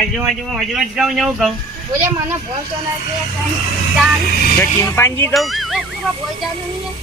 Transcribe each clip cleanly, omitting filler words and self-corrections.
હજુ જ કહું નવું કહું બોલે મને ભોય તો ના કે જાન તો ચિંપાંજી કહું તું ભોય જાન નહીં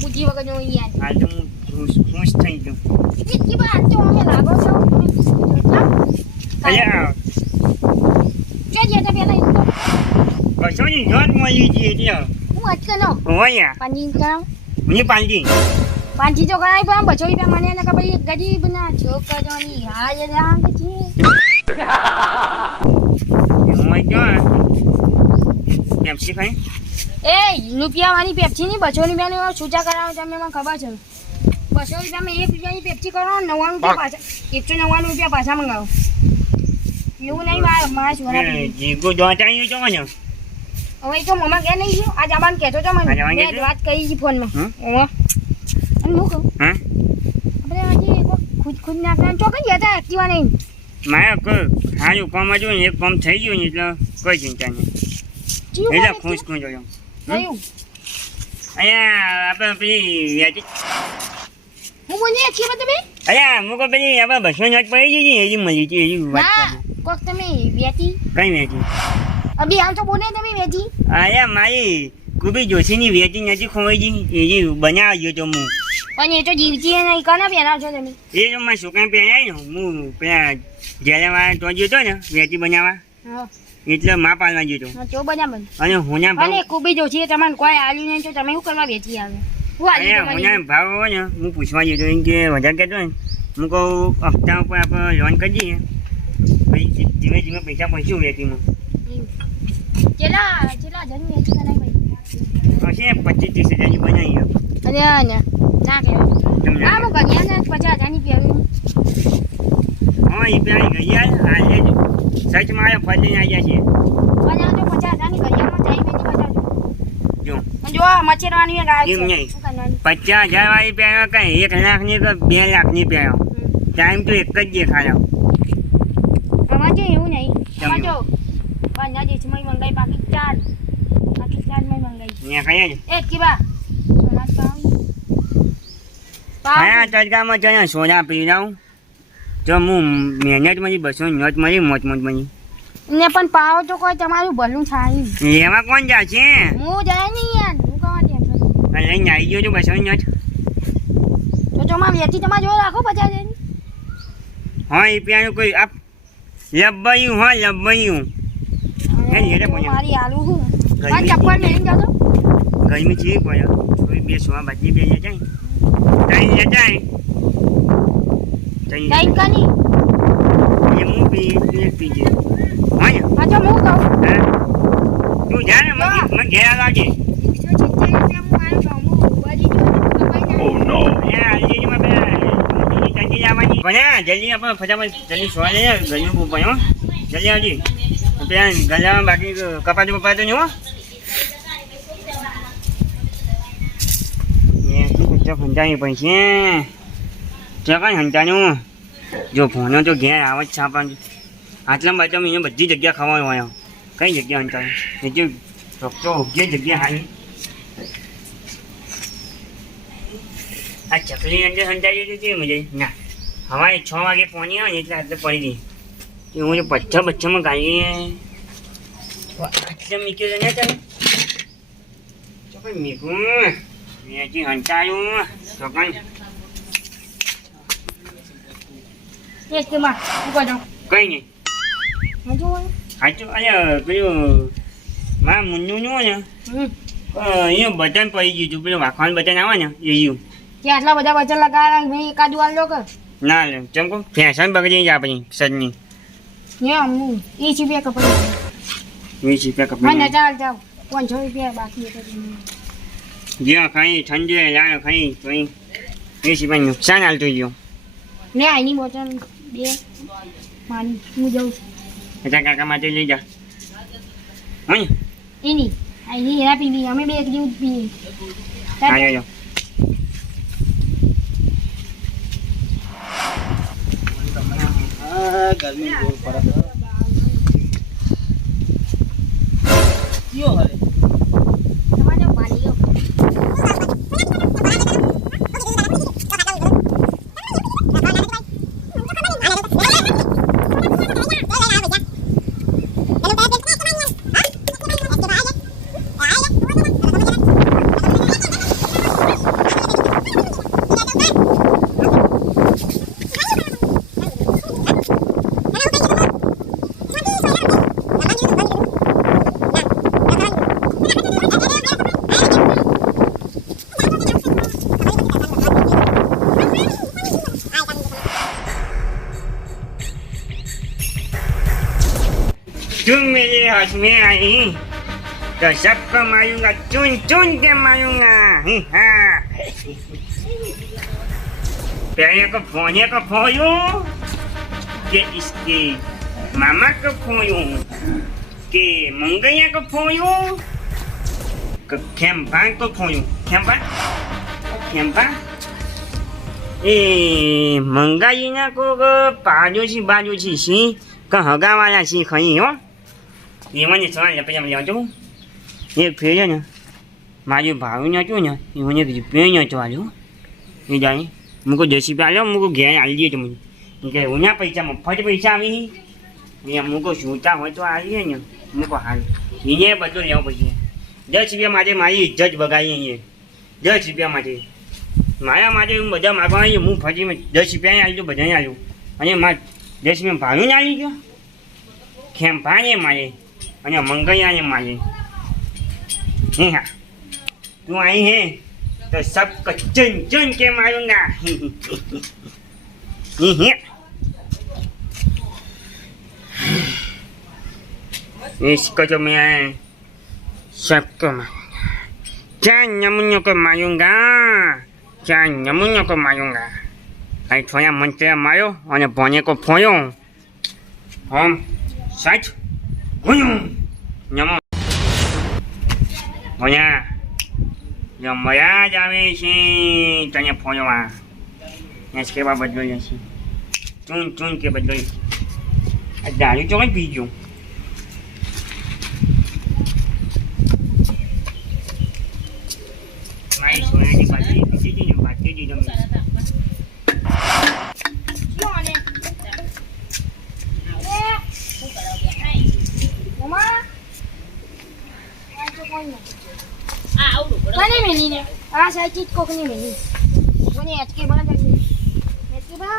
પૂજી વગર જો યાર હાલ તો હું ખુશ થઈ ગયો કી બાત તો અમે લાગો છો અલ્યા જો જે તો પેલા ઇન તો બસોની નોટ મળી હતી એટલે હું અટકનો હોયા પાણી કામ મને પાંજી પાંચી તો કરાય પણ બચો રૂપિયા મને ને કે ભાઈ ગરીબ ના છોકરોની હાજ રાંગ છે હું ક્યાં પેપ્સી ખાઈ એ રૂપિયા વાળી પેપ્સી ની 200 રૂપિયાની છૂટા કરાવો તમે મને ખબર છે 200 રૂપિયામાં 1 રૂપિયાની પેપ્સી કરો 90 રૂપિયા પાછા 199 રૂપિયા પાછા મંગાવો એવું નહીં મારા છોરા જીગો દોટાઈ જો મને હવે તો મમ્મા કે નહીં ગયો આજ આબાન કહેતો તો મને મેં વાત કરી છે ફોનમાં ઓવા અને હું કહું હા આપણે આજે ખુદ નાખવાનું ચોકન જતા એક્ટિવા નહીં મારે સારું કામ હતું ને એક કામ થઈ ગયું ને એટલે કોઈ ચિંતા નહીં એટલે ખુશ જોયો થયું અહીંયા આપણે પેલી વ્યાજી હું બોલી છીએ તમે અલ્યા મુકો પેલી આપણે બસો નોટ પડી ગઈ એજી મળી હતી એજી વાત કરી કોક તમે વેતી કઈ વેચી અભી હાલ તો બોલે તમે વેતી અલ્યા મારી કુબી જોશીની વેચી નથી ખોવાઈ ગઈ એજી બનાવી ગયો તો હું પણ એ તો જીવતી નહીં કોના પહેરાવ છો તમે એ તો મારા છોકરા પહેરાય ને હું પેલા જેલામાં તો ગયો હતો ને વેચી બનાવવા હા એટલે માં પાલવા ગયો હતો તો બરાબર અને હોના ભાવ અને કુબી જોશી તમને કોઈ આલ્યું નહીં તો તમે શું કરવા વેચી આવે હું આલ્યું હોના ભાવ હોય ને હું પૂછવા ગયો હતો એમ કે વધારે કહેતો ને હું કહું હપ્તા ઉપર આપણે લોન કરી દઈએ પછી ધીમે ધીમે પૈસા પહોંચ્યું વેચીમાં ચેલા જન વેચી કરાય ભાઈ હશે 25-30 હજારની બનાવી અરે ના કે આ હું ગણ્યા ને 50,000ની પહેરું હા એ પેલા ગયા આજે સચ મારે ફરીને આવ્યા છે પણ આ તો 50,000ની ગણ્યામાં જાય મેં બતાવજો જો જો મચેરવાની એક આવી એમ છે નહીં. શું કરવાનું 50,000 વાળી પહેરો કઈ 1 લાખની કે 2 લાખની પહેરો ટાઈમ તો એક જ દેખાડો આમાં જો એવું નહીં આમાં કેમ જો પાંજા દેશમાં મંગાઈ પાકિસ્તાનમાં મંગાઈ ને ખાયા ને એ કીબા સોના હા તડકામાં જઈને સોના પી જાઉં તો હું મહેનતમાંથી 200 નોટ મળી મોટ મળી ને પણ પાવો તો કોઈ તમારું ભલું થાય એમાં કોણ જા છે હું જાય નહીં યાર હું કવા ટેન્શન લઈને આવી ગયો છું 200 નોટ તો તમારે વેચી તમારે જો રાખો 50,000ની હા એ પેલું કોઈ આપ લબ્બાયું હા લબ્બાયું હેડે તો બોલ્યા. મારી આલુ હું ગરમી આ ચપ્પલ મેં જાતો ગરમી છે પડ્યો કોઈ 2 સોના બાજી બે જાય ત્રણ જાય ટાઈમ કાની એ હું પીજે હા ને આ તો હું કહું હા તું જા ને મને ઘેર લાગે 170 રૂપિયા હું આવ્યો તો હું બધી જો જલ્દી આપણે ફટાફટ જલ્દી સોવા લઈએ ગરમી બહુ પડ્યો જલ્દી આવજી પેલા ગલામાં બાકી કપાતું બપાતું નહીં હો હંચાણી પૈસે કઈ હંચાનું જો ફોનો તો ઘેર આવે જ છાપા આટલા બાજુ એને બધી જગ્યા ખાવાનું હોય કઈ જગ્યા હંચાણી એટલે ડોક્ટર જે જગ્યા હારી આ ચકલી અંદર હંચાઈ હતી મજા ના હવારે 6 વાગે પહોંચી આવે ને એટલે આટલે પડી ગઈ કે હું બચ્ચામાં ગાડીએ આટલે મીક્યો ને તમે ચોકન મીકું મેજી હંચાયું ચોકન એક કે માં હું કહું કઈ નહીં હજુ સાચું અરે પેલું મારા મુન્નું નું ને અહીંયા બટન પડી ગયું હતું પેલું વાંખવાનું બટન આવે ને એ યુ કે આટલા બધા બચત લગાવ્યા મેં એકાદું આલ લો કે ના લે ચમકો ફેશન બગડી જાય આપણી સજની ને હું 20 રૂપિયા કપડા 20 રૂપિયા મને કપડી ચાલ જાવ 500 રૂપિયા બાકી હતા જ્યાં ખાઈ ઠંડી લાળ ખાઈ તો 20 રૂપિયા નુકસાન હાલતું ગયું ને આની બોટલ 2 માની હું જાઉં છું એટલે કાકા માટે લઈ જા હોય એની આની હેરા પીવી અમે બે એક જેવું પીએ આવ્યો જો ગરમી બહુ પડે કયો હવે તમારે પાણી हाथ में आई तो सबको मारूंगा, चुन चुन के मारूंगा। हाँ। पहले को फोड़ूं कि इसके मामा को फोड़ूं कि मंगैया को फोड़ूं कि खेम्पा को फोड़ूं। खेम्पा ए मंगाई ना को बाजू सी हगा वाला सी खई हो ये મને સવાલ પછી લેજો એક ફેર્યો ને મારું ભાવું નતું ને એ મને કીધું પેન હતો આલ્યો એ જાણે મૂકો 10 રૂપિયા આલ્યો મૂકો ઘેર આલી દે તમને કે ઓના પૈસા મફત પૈસા આવી એ મૂકો છૂટા હોય તો આવીએ ને મૂકો હાલ એને બધું લેવો પછી 10 રૂપિયા માટે મારી ઇજ્જત બગાડી અહીંયા 10 રૂપિયા માટે મારા માટે હું બધા માગવા આવી હું ફરી 10 રૂપિયા આલી દઉં બધાને આલ્યું અને મારે 10 રૂપિયા ભાડું ને આલી ગયો ખેમ્પાને મારે અને મંગૈયાને મારે हाँ तू आई है तो सबको चुन चुन के मारूंगा। इसको तो मैं सबको मारूंगा, चार नमुनों को मारूंगा, चार नमुनों को मारूंगा। आई थोड़ा मंत्र मारो और बोने को फोड़ो हम सच नमो Monya, yang Monya jamin si tanya Monya mah, yang sekarang berdua yang si, cun ke berdua, ada ni jangan video. Mai soalnya di pasti di dalam. Mama. Mana meni ni? Saya cik kok ni meni. Mana HK mana tadi? HK ba?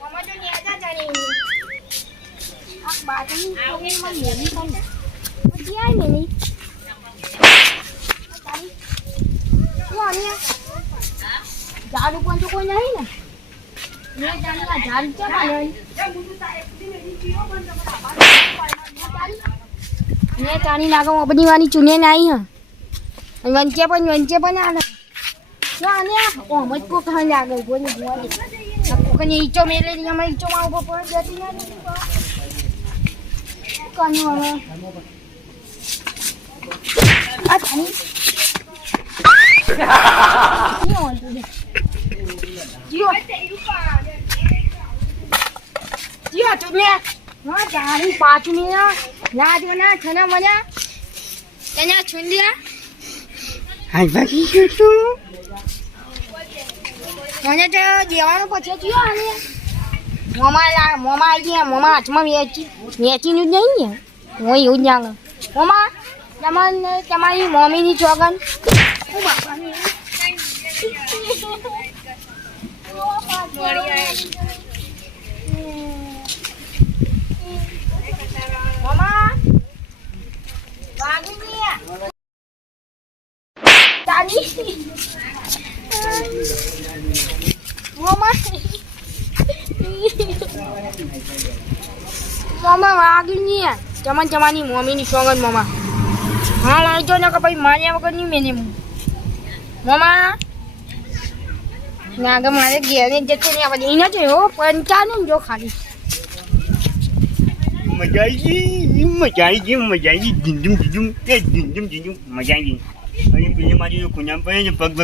Mama tu ni ada cari ni. Batu ni kau ni mana meni kan? Macam ni meni. Wah ni. Jaru pun tu kau ni na. Ni jaru lah jaru siapa ni? ને ચાની લાગો બધી વાળી ચૂને આવી હા વંચે પણ આલે ના ને ઓ મત કો કહા લાગે બોની બોની કોકને ઈચો મેલે ની અમે ઈચો માં ઉપર પર જતી ના કોની વાળા આ ચાની ની ઓન તું જીઓ તું ને હા ચાની પાછું ની લાજ મના છના મના તને છુંડિયા હાય બાકી છું મને તો દેવાનું પછી થયો આને મોમા આવી ગયા મોમા હાથમાં વેચીનું જ નહીં ને હું એવું જ જાણું મોમા તમારી મમ્મીની ચોગન હું બાપાની Mama, lagi ni ya. Tadi, Mama, Mama lagi ni ya. Cuman ni Mama ni songan Mama. Halah itu nak apa imannya bukan ni menim. Mama, naga mana dia ni jadi ni apa ini aja yo, pencarian jo kali. मजा आएगी जिंजुम मजा आएगी अरे पीछे मारी जो कुछ पे जो पग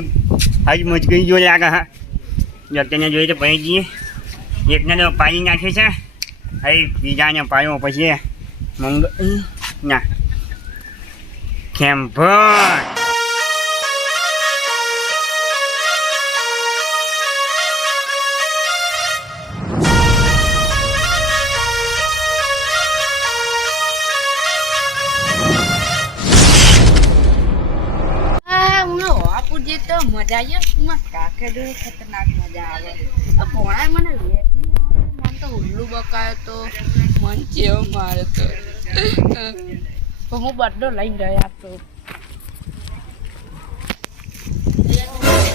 आज मच गई जो लागा हा जब तने जो तो पड़ी जी एक ने तो पानी नाखे છે अरे बीजा ने पायो પછી મંગ ના કેમ્પર તો મજા આવી એમાં કાકેડો ખતરનાક મજા આવે ભોણાય મને વેચી આવે મને તો ઉલ્લુ બકાયો તો મન ચેવ મારે તો હું બધો લઈને રહ્યો આપતો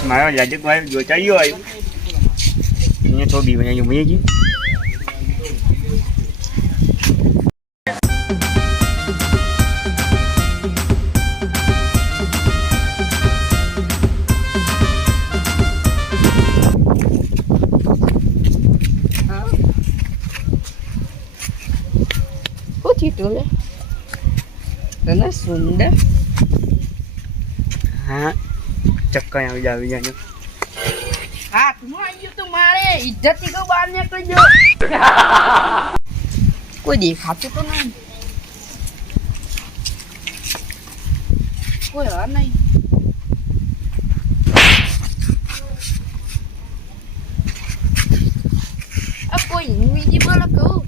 મારો જાજક ભાઈ જોચાઈયો આવ્યો અહીંયા તો બી બનાવી મજા જી તને સુંદર હા ચક્કર આવી જાય હાથમાં આવી ગયું તું મારે ઇજ્જતથી કહું બહાર નીકળી જો કોઈ દેખાતું તો નહીં કોઈ હા નહીં આ કોઈ ઇન્વિઝિબલ કહું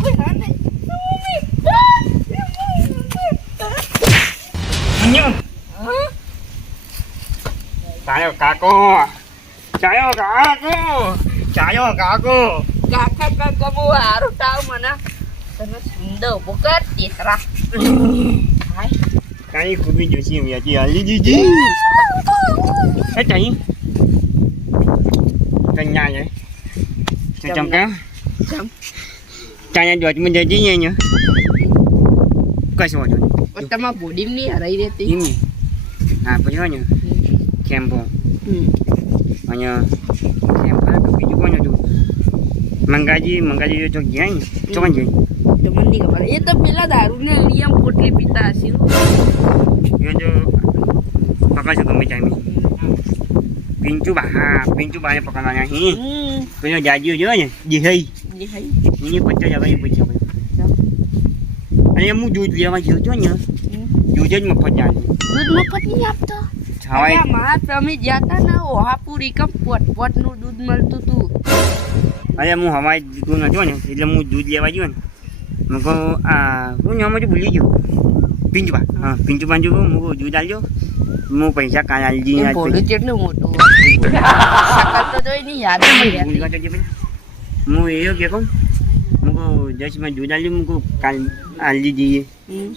કોઈ હા નહીં ચાયો કાકો ચાયો કાકો ચાયો કાકો કાકા કાકા બહુ સારું તાવ મને તને સુંદર ઉભો કર દેખરા કઈ ખૂબી જોશી વ્યાજી હાલી દીધી એ ચાઈ કન્યા છે તે ચમકા ચાયા જોજમાં જજી અહીંયા કશું વાંધો તમારા બોડી ની હરાઈ રહેતી નહીં હા પછી ને કેમ્પો અહીંયા કેમ્પા તો બીજું કોણ હતું મંગાજી જો ગયા ને ચોકન જઈ તો મને નહીં ખબર એ તો પેલા દારૂ ને નિયમ પોટલી પીતા હશે એ જો પકડશો ગમે ટાઈમે પિંચુબાને પકડવાના અહીં પેલો જાજીઓ જો ને દિહાઈ એની 50 આવે પછી અને હું દૂધ લેવા ગયો છો ને દૂધ જ મફત જાય દૂધ મફત નહીં આપતો છાવાય માં તમે જ્યાં ને ઓહાપુરી કમ પોટ નું દૂધ મળતું તું અરે હું હવાઈ દૂધ નતો ને એટલે હું દૂધ લેવા ગયો ને મેં કહું હું નામ જ ભૂલી ગયો પિંચુબા હા પિંચુબા જો હું દૂધ આલજો હું પૈસા કાલ આલજી બોલું કેટલું મોટું શકલ તો જોઈ નહીં યાદ હું એવું કે કહું હું કહું 10 માં દૂધ આલ્યું હું કહું કાલ આલજી જઈએ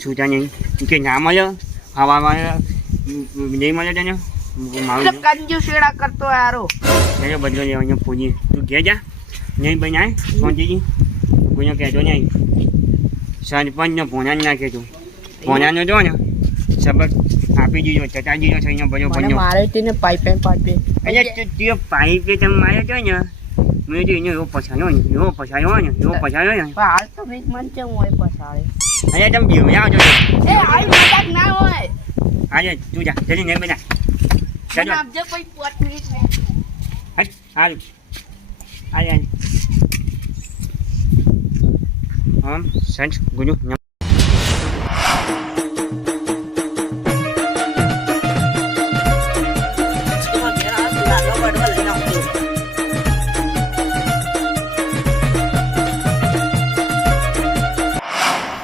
છૂટા નહીં કે ના મળ્યો હવામાં નહીં મળે તને મારું કંજુ શેડા કરતો યારો બદલો લેવા અહીંયા પૂજી તું ઘેર જા નહીં બની આય પહોંચી કોઈને કહેતો નહીં સરપંચને ભોણા ના કહેતો ભોણાનો જો ને સબક આપી દીધો ચટા દીધો થઈને બધો બન્યો મારે તેને પાઇપે એટલે તે પાઇપે તમે માર્યો છો ને મેં તો એને એવો પછાડ્યો ને હાલ તો મેં મન છે હું પછાડે અરે તમે ભીમ આવજો એ હાલ મજાક ના હોય આજે તું જા જલ્દી નહીં બેટા મને આપજો કોઈ 5 મિનિટ ને હાલ હાલ સંચ ગુજુ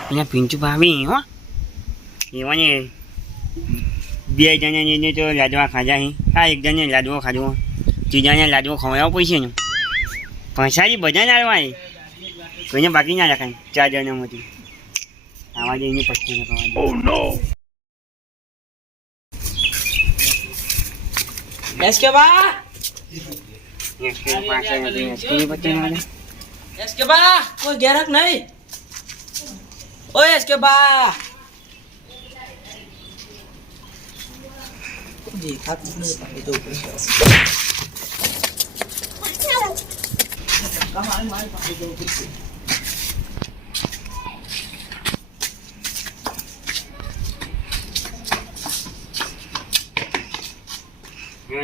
અહીંયા પિંચુ ભાભી હો એવાને 2 જણાને તો લાડવા ખાધા આ 1 જણને લાડવો ખાધો ત્રીજાને લાડવો ખવડાવવો પડશે ને પૈસાથી બધાને આવવા કોઈને બાકી ના રાખાય 4 જણામાંથી આવા જઈને પછી એસકે બા કોઈ ગેરક નહીં ઓય એસકે બા દેખાતું નહીં તો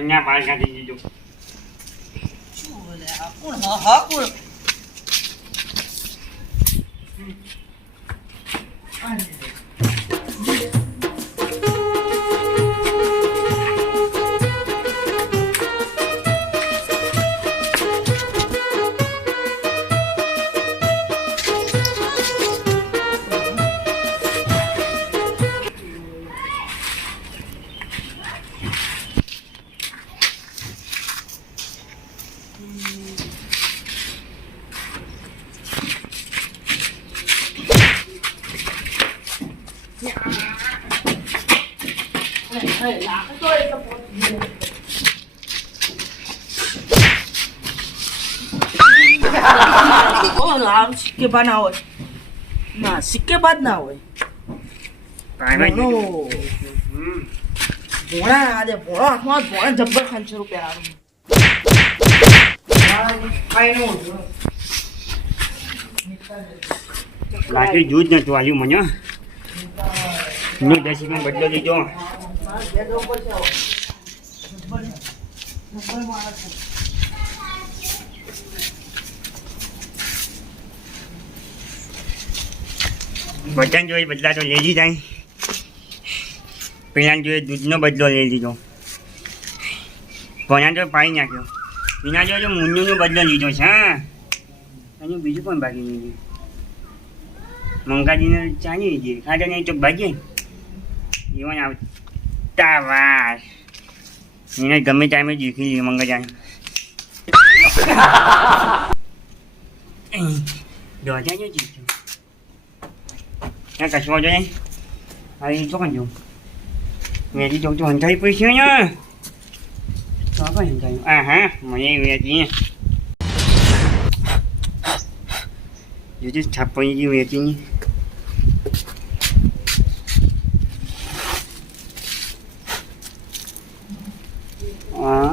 ના બહાર કાઢી દીધું સિક્કે બા ના હોય ના સિક્કે બાદ ના હોય ભોણા આજે ભોણો હાથમાં ભોણા જબ્બર 500 રૂપિયા લાગે જૂજ નતું આવ્યું મને નો 10 સેકન્ડ બદલો લીધો. બધાને જોઈએ બદલા તો લઈ લીધા. પેલા જોઈએ દૂધનો બદલો લઈ લીધો, કોના તો પાઈ નાખ્યો. એના જો મુન્નુનો બદલો લીધો છે. હા અને બીજું પણ બાકી નહીં. મંગાજીને ચાલી લીધી ખાધા નહીં તો ભાગીએ એવા આવતા વાર એને ગમે ટાઈમે જીખી લીધી મંગાજાને. દોઢા જો જીખ્યો ત્યાં કશવા જોઈએ. હવે એ ચોકન જોઉં વેચી જોઉં તો હંધાઈ પૈસા ને તો કઈ હંધાયું. હા હા મને વેચી જોજે છાપણી જે વેચીની. હા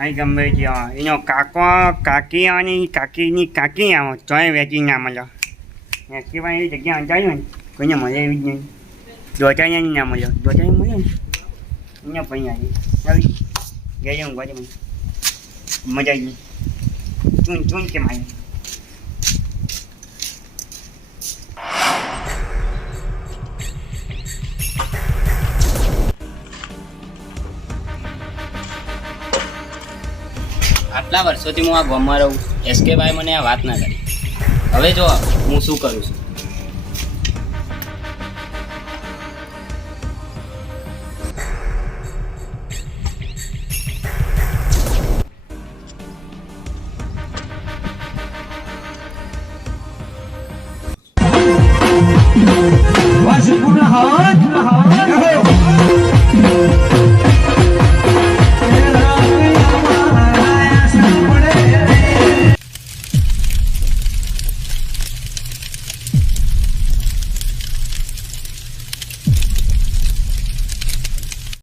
અહીં ગમે ત્યાં એનો કાકો કાકી અને કાકીની કાકી આવો તોય વેચી ના મળે. વેચીમાં એવી જગ્યા અંજાયું ને કોઈને મળે એવી જ નહીં. દોટાને ના મળ્યો, દોટાને મળે ને એને ભાઈ આવી ગઈ ઊંઘવા મને મજા આવી ગઈ. ચૂન ચૂન કેમ આવી. આટલા વર્ષોથી હું આ ગામમાં રહું, એસકે ભાઈ મને આ વાત ના કરી. હવે જો હું શું કરું છું. વાસી પૂર્ણ હાથ